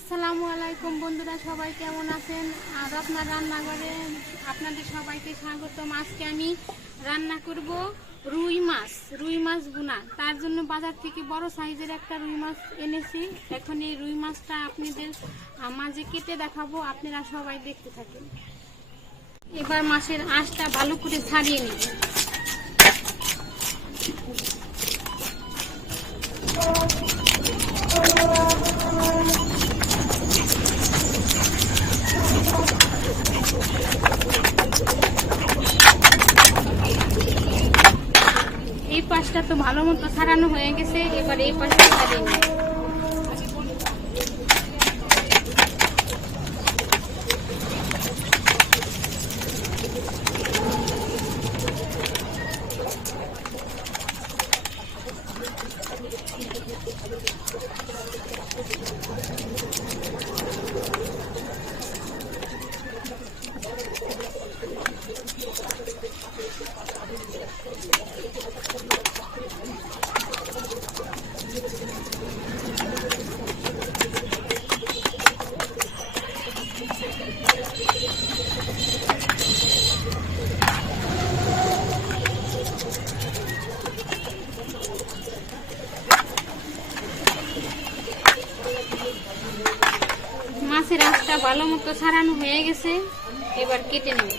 আসসালামু আলাইকুম বন্ধুরা, সবাই কেমন আছেন? আর আপনার রান্নাঘরে আপনাদের সবাইকে স্বাগতম। আজকে আমি রান্না করব রুই মাছ ভুনা। তার জন্য বাজার থেকে বড় সাইজের একটা রুই মাছ এনেছি। এখন এই রুই মাছটা আপনাদের মাঝে কেটে দেখাবো, আপনারা সবাই দেখতে থাকেন। এবার মাছের আঁশটা ভালো করে ছাড়িয়ে নিব। এই পাশটা তো ভালো মতো ছাড়ানো হয়ে গেছে, এবার এই পাশটা ছাড়িয়ে নিই। মাছের আঁশটা ভালো মতো ছাড়ানো হয়ে গেছে, এবার কেটে নেব।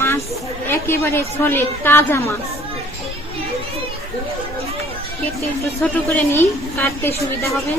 মাছ একেবারে সলিড তাজা মাছ, কেটে একটু ছোট করে নিই, কাটতে সুবিধা হবে।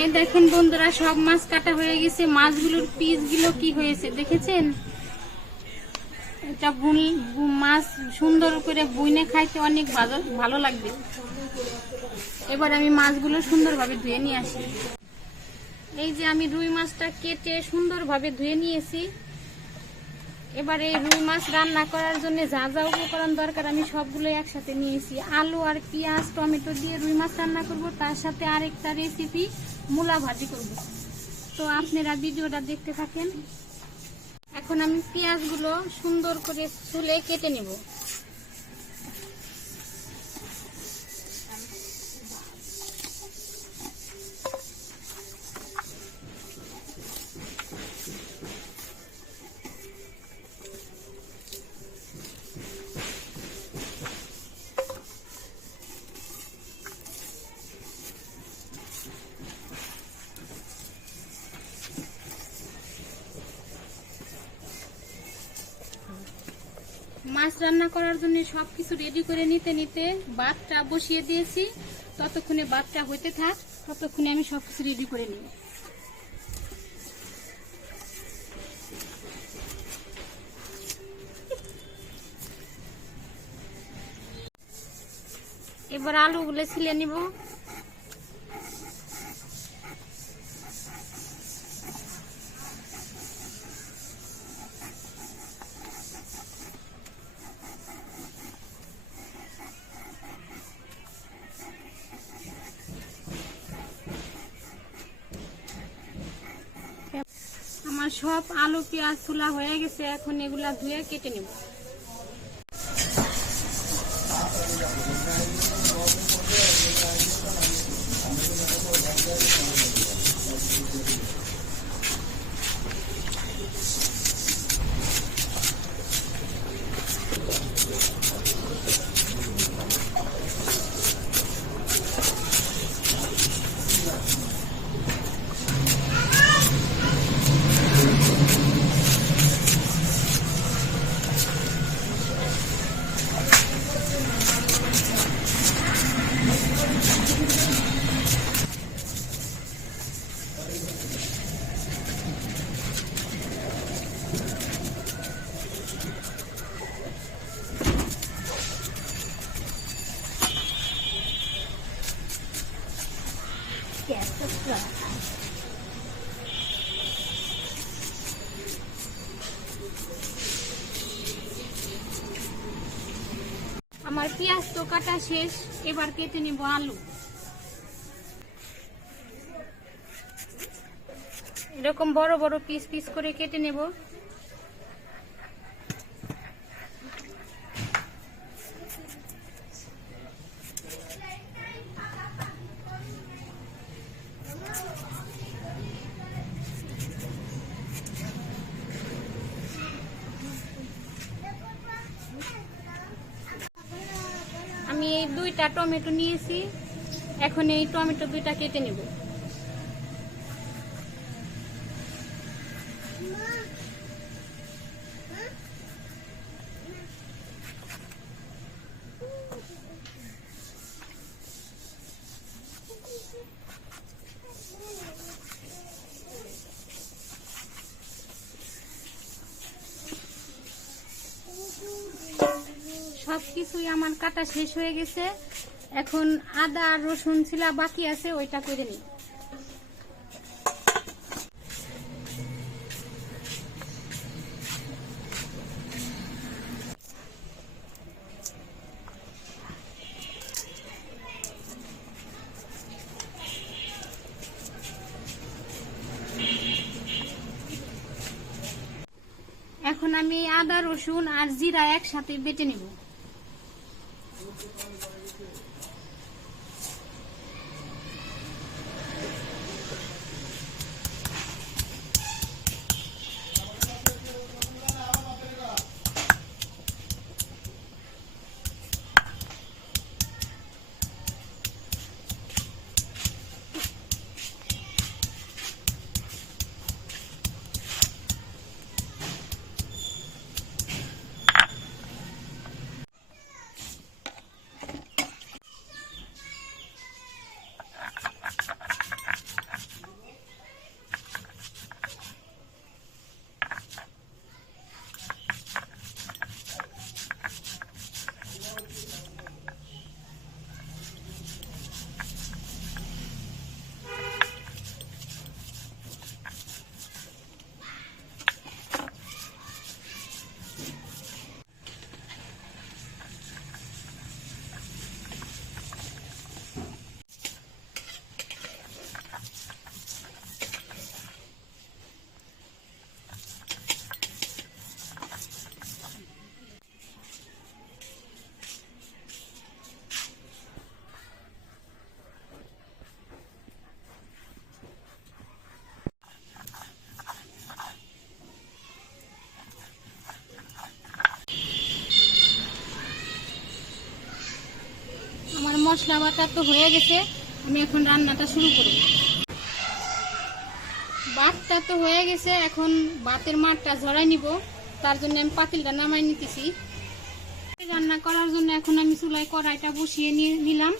এই দেখেন বন্ধুরা, সব মাছ কাটা হয়ে গেছে। মাছগুলোর পিসগুলো কি হয়েছে দেখেছেন? এটা মাছ সুন্দর করে বুইনে খাইতে অনেক ভালো লাগবে। এবার আমি মাছগুলো সুন্দরভাবে ধুয়ে নিয়ে আসি। এই যে আমি রুই মাছটা কেটে সুন্দরভাবে ধুয়ে নিয়েছি। এবার এই রুই মাছ রান্না করার জন্য যা যা উপকরণ দরকার আমি সবগুলো একসাথে নিয়েছি। আলু আর পেঁয়াজ টমেটো দিয়ে রুই মাছ রান্না করব, তার সাথে আরেকটা রেসিপি মূলা ভাজি করব। তো আপনারা ভিডিওটা দেখতে থাকেন। এখন আমি পেঁয়াজগুলো সুন্দর করে ছুলে কেটে নেব। মাছ রান্না করার জন্য সবকিছু রেডি করে নিতে নিতে ভাতটা বসিয়ে দিয়েছি। ততক্ষণে ভাতটা হইতে থাক, ততক্ষণে আমি সবকিছু রেডি করে নিই। এবার আলুগুলো ছিলে নিব। আমার সব আলু পেঁয়াজ তোলা হয়ে গেছে, এখন এগুলা ধুয়ে কেটে নেব। আমার পেঁয়াজ তো কাটা শেষ, এবার কেটে নিব আলু। এরকম বড় বড় পিস পিস করে কেটে নেব। আমি এই 2টা টমেটো নিয়েছি, এখন এই টমেটো 2টা কেটে নেব। সবকিছুই আমার কাটা শেষ হয়ে গেছে, এখন আদা আর রসুন ছিলা বাকি আছে, ওইটা করে নিই। এখন আমি আদা রসুন আর জিরা একসাথে বেটে নেব। মশলা বাটা তো হয়ে গেছে, আমি এখন রান্নাটা শুরু করব। ভাতটা তো হয়ে গেছে, এখন ভাতের মাঠটা ঝরাই নিব, তার জন্য আমি পাতিলটা নামাই নিতেছি। রান্না করার জন্য এখন আমি চুলায় কড়াইটা বসিয়ে নিলাম।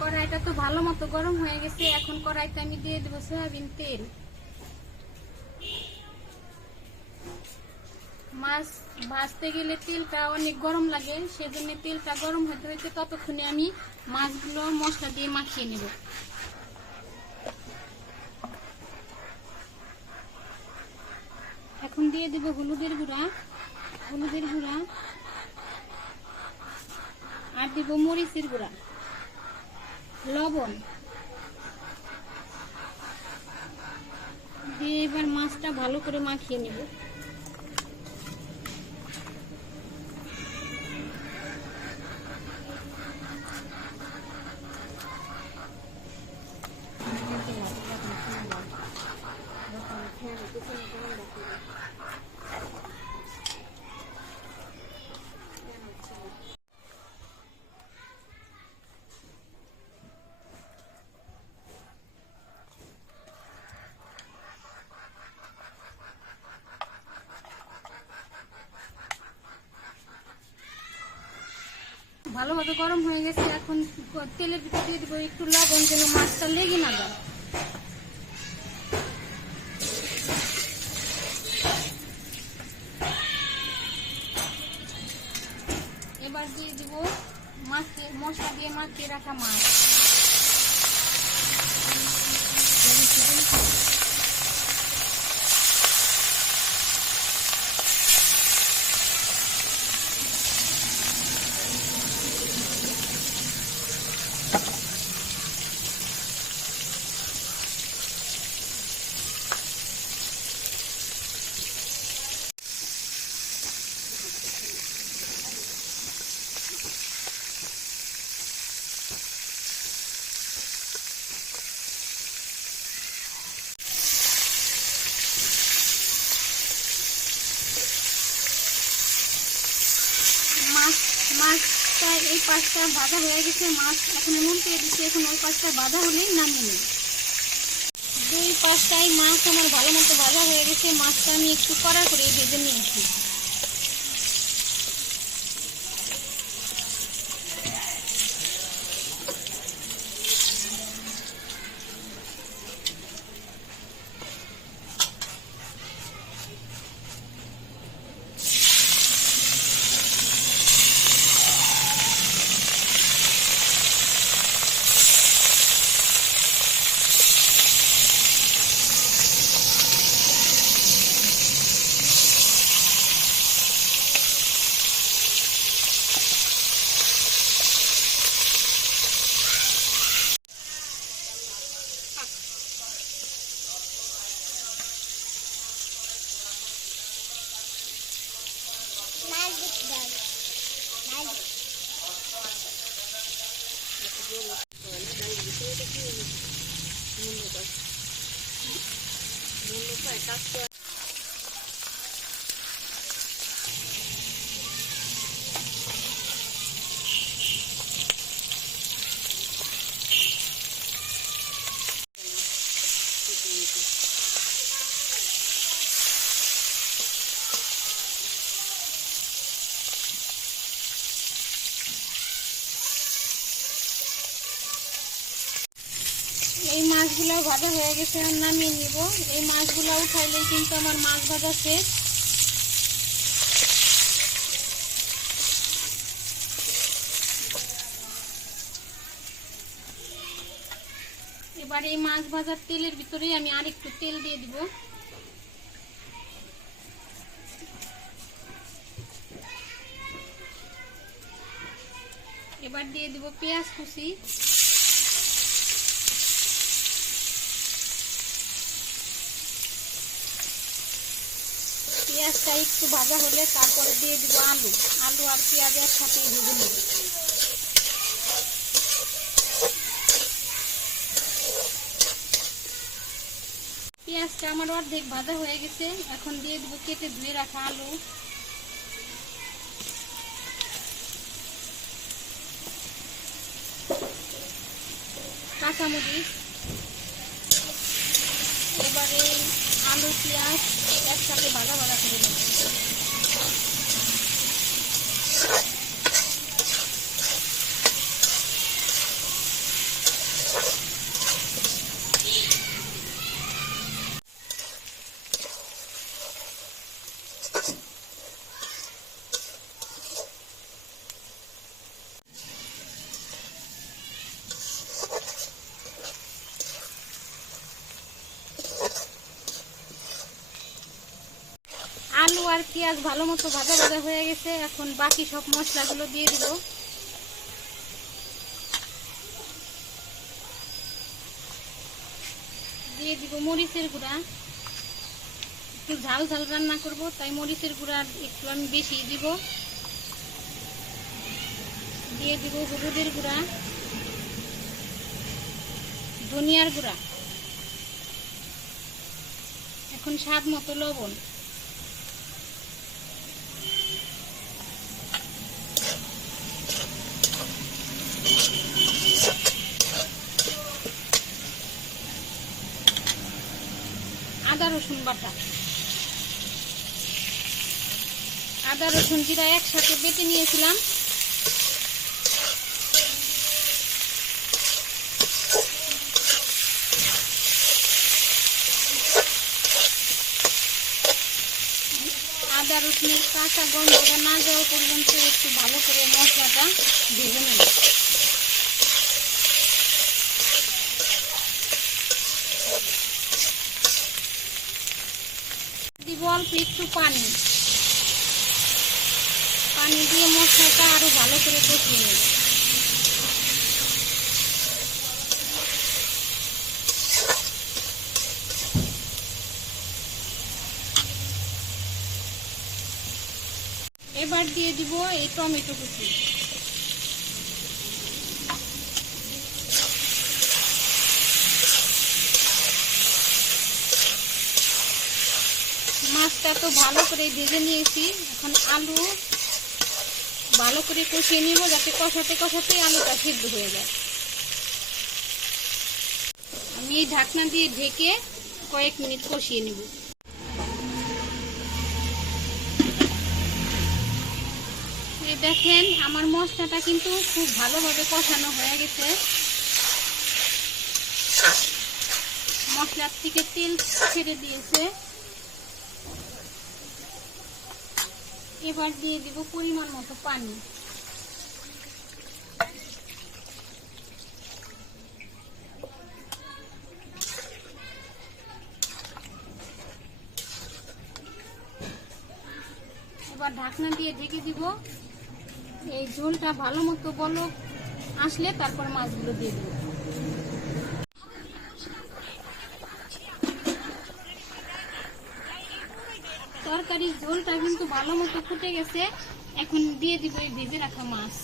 কড়াইটা তো ভালো মতো গরম হয়ে গেছে, এখন কড়াইতে আমি দিয়ে দেবো সয়াবিন তেল। মাছ ভাজতে গেলে তেলটা অনেক গরম লাগে, সেজন্য তেলটা গরম হতে হতে ততক্ষণে আমি মাছগুলো মশলা দিয়ে মাখিয়ে নেব। এখন দিয়ে দেব হলুদের গুঁড়া, আর দিব মরিচের গুঁড়া, লবণ দিয়ে এবার মাছটা ভালো করে মাখিয়ে নেব। ভালোভাবে গরম হয়ে গেছে, এখন তেলের ভিতরে দিয়ে দিব একটু লবণ, যেন মাছটা লেগে না যায়। এবার দিয়ে দিব মশলা দিয়ে মাখিয়ে রাখা মাছ। মাছটা এই পাশটা ভাজা হয়ে গেছে, মাছ এখন উল্টে দিচ্ছি। এখন ওই পাশটা ভাজা হলেই নামিয়ে নিই। দুই পাশটাই মাছ আমার ভালো মতো ভাজা হয়ে গেছে, মাছটা আমি একটু কড়া করে ভেজে নিয়েছি। এই মাছগুলো ভাজা হয়ে গেছে, নামিয়ে নিব। এই মাছগুলো উঠাইলে কিন্তু আমার মাছ ভাজা শেষ। এবার এই মাছ ভাজার তেলের ভিতরে আমি আরেকটু তেল দিয়ে দিব। এবার দিয়ে দিব পেঁয়াজ কুচি, পেঁয়াজটা একটু ভাজা হলে তারপরে দিয়ে দিব আলু আর পেঁয়াজের সাথে ভেজে নেব। পেঁয়াজটা আমার অর্ধেক ভাজা হয়ে গেছে, এখন দিয়ে দিব কেটে ধুয়ে রাখা আলু, কাঁচামরিচ। এবারে আলু পেঁয়াজ একসাথে ভাজা করে নেব। আমার পেঁয়াজ ভালো মতো ভাজা ভাজা হয়ে গেছে। এখন বাকি সব মশলাগুলো দিয়ে দিব। দিয়ে দিব মরিচের গুঁড়া। একটু ঝাল ঝাল রান্না করব, তাই মরিচের গুঁড়া একটু আমি বেশি দিব। দিয়ে দিব হলুদের গুঁড়া, ধনিয়ার গুঁড়া, এখন স্বাদ মতো লবণ। আদা রসুন বাটা, আদা রসুন জিরা একসাথে বেটে নিয়েছিলাম। আদা রসুনের কাঁচা গন্ধটা না যাওয়া পর্যন্ত একটু ভালো করে মশলাটা ভেজে নেব। দিব অল্প একটু পানি, পানি দিয়ে মশলাটা আরো ভালো করে কষিয়ে নেব। এবার দিয়ে দিব এই টমেটো কুচি। মাছটা তো ভালো করে ভেজে নিয়েছি, এখন আলু ভালো করে কষিয়ে নিব, যাতে কষাতে কষাতে আলুটা সিদ্ধ হয়ে যায়। আমি এই ঢাকনা দিয়ে ঢেকে কয়েক মিনিট কষিয়ে নিব। দেখেন আমার মশলাটা কিন্তু খুব ভালোভাবে কষানো হয়ে গেছে। মশলার থেকে তেল ছেড়ে দিয়েছে। এবার দিয়ে দিব পরিমাণ মতো পানি। এবার ঢাকনা দিয়ে ঢেকে দিব। এই ঝোলটা ভালো মতো বলক আসলে তারপর মাছগুলো দিয়ে দিব। তরকারির ঝোলটা কিন্তু ভালো মতো ফুটে গেছে। এখন দিয়ে দিব এই ভেজে রাখা মাছ।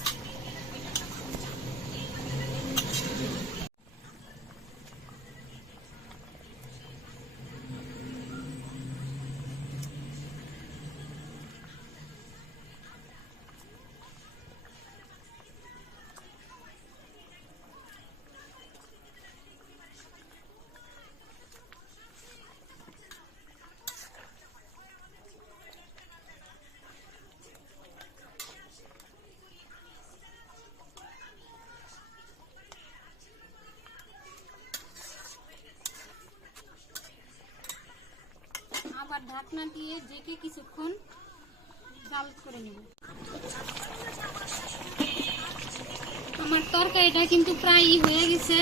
আবার ঢাকনা দিয়ে ঢেকে কিছুক্ষণ জাল করে নেব। আমার তরকারিটা কিন্তু প্রায়ই হয়ে গেছে।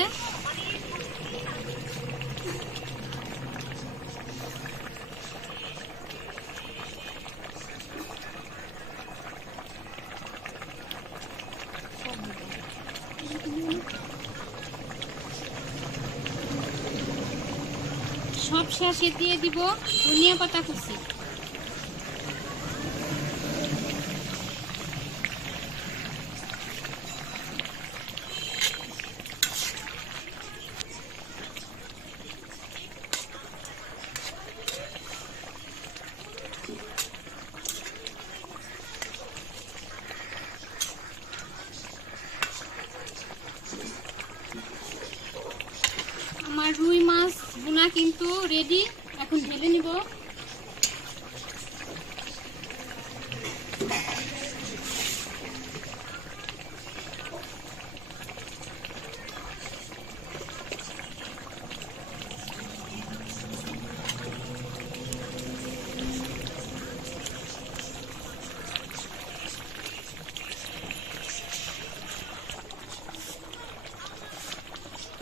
সব শেষে দিয়ে দিব ধনিয়া পাতা কুচি। আমার রুই মাছ ভুনা কিন্তু রেডি। এখন ঢেলে নিব।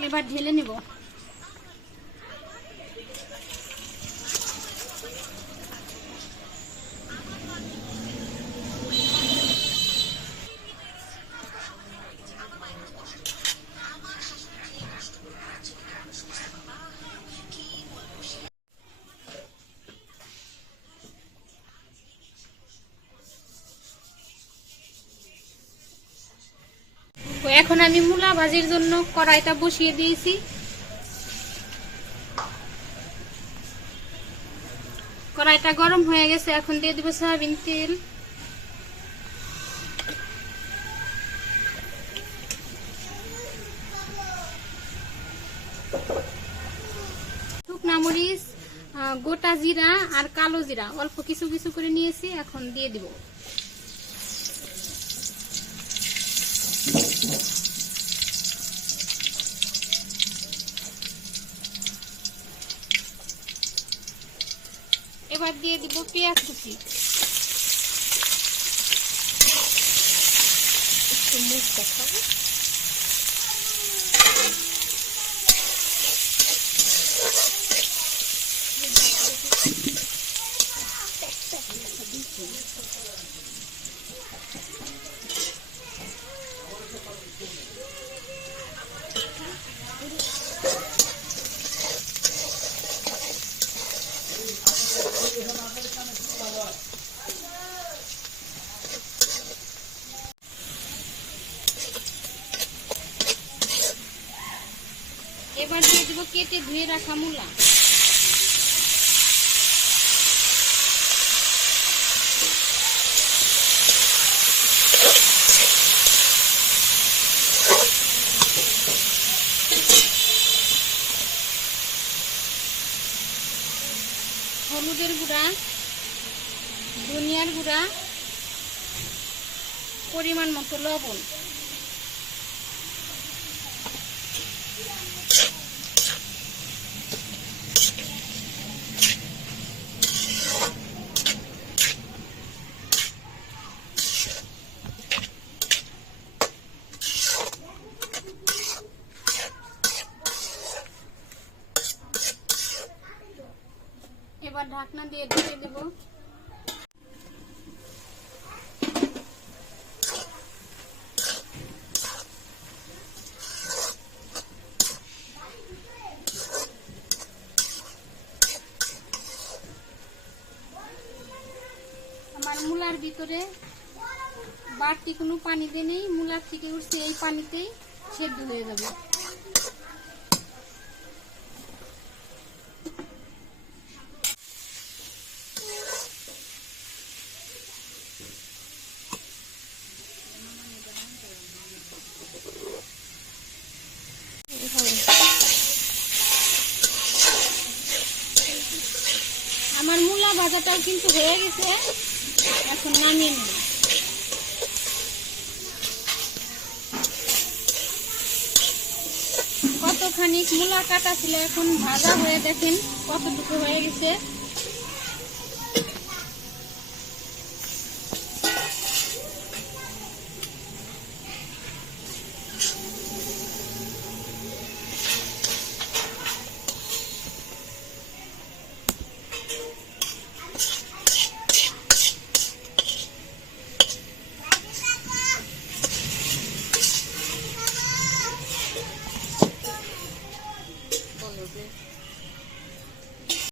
এবার ঢেলে নিব। এখন আমি মূলা ভাজির জন্য কড়াইটা বসিয়ে দিয়েছি। কড়াইটা গরম হয়ে গেছে, এখন দিয়ে দিব সয়াবিন তেল। শুকনা মরিচ, গোটা জিরা আর কালো জিরা অল্প কিছু কিছু করে নিয়েছি, এখন দিয়ে দিব। এবার দিয়ে দিব পেঁয়াজ কুচি। এবার দিয়ে দিব কেটে ধুয়ে রাখা মূলা। হলুদের গুঁড়া, ধনিয়ার গুঁড়া, পরিমাণ মতো লবণ। এবার ঢাকনা দিয়ে ঢেকে দেব। আমার মূলার ভিতরে বাড়তি কোনো পানি দিয়ে নেই, মূলার থেকে উঠছে এই পানিতেই সেদ্ধ হয়ে যাবে। আমার মূলা ভাজাটাও কিন্তু হয়ে গেছে, এখন নামিয়ে নেব। কতখানি মূলা কাটা ছিল, এখন ভাজা হয়ে দেখেন কতটুকু হয়ে গেছে।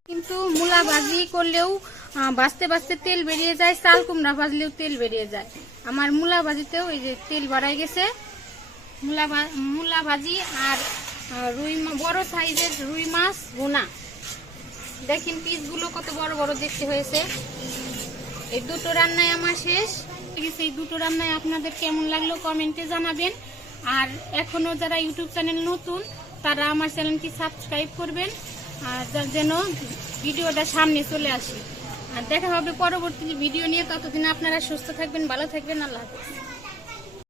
কিন্তু মূলা ভাজি করলেও বাঁচতে বাঁচতে তেল বেরিয়ে যায়, চাল কুমড়া ভাজলেও তেল বেরিয়ে যায়। আমার মূলা ভাজিতেও এই যে তেল বাড়াই গেছে। মূলা ভাজি আর বড় সাইজের রুই মাছ ভুনা, দেখেন পিসগুলো কত বড় বড় দেখতে হয়েছে। এই দুটো রান্নায় আমার শেষ। এই দুটো রান্নায় আপনাদের কেমন লাগলো কমেন্টে জানাবেন। আর এখনো যারা ইউটিউব চ্যানেল নতুন তারা আমার চ্যানেলটি সাবস্ক্রাইব করবেন, যেন ভিডিওটা সামনে চলে আসে। আর দেখা হবে পরবর্তী ভিডিও নিয়ে। ততদিন আপনারা সুস্থ থাকবেন, ভালো থাকবেন। আল্লাহ হাফেজ।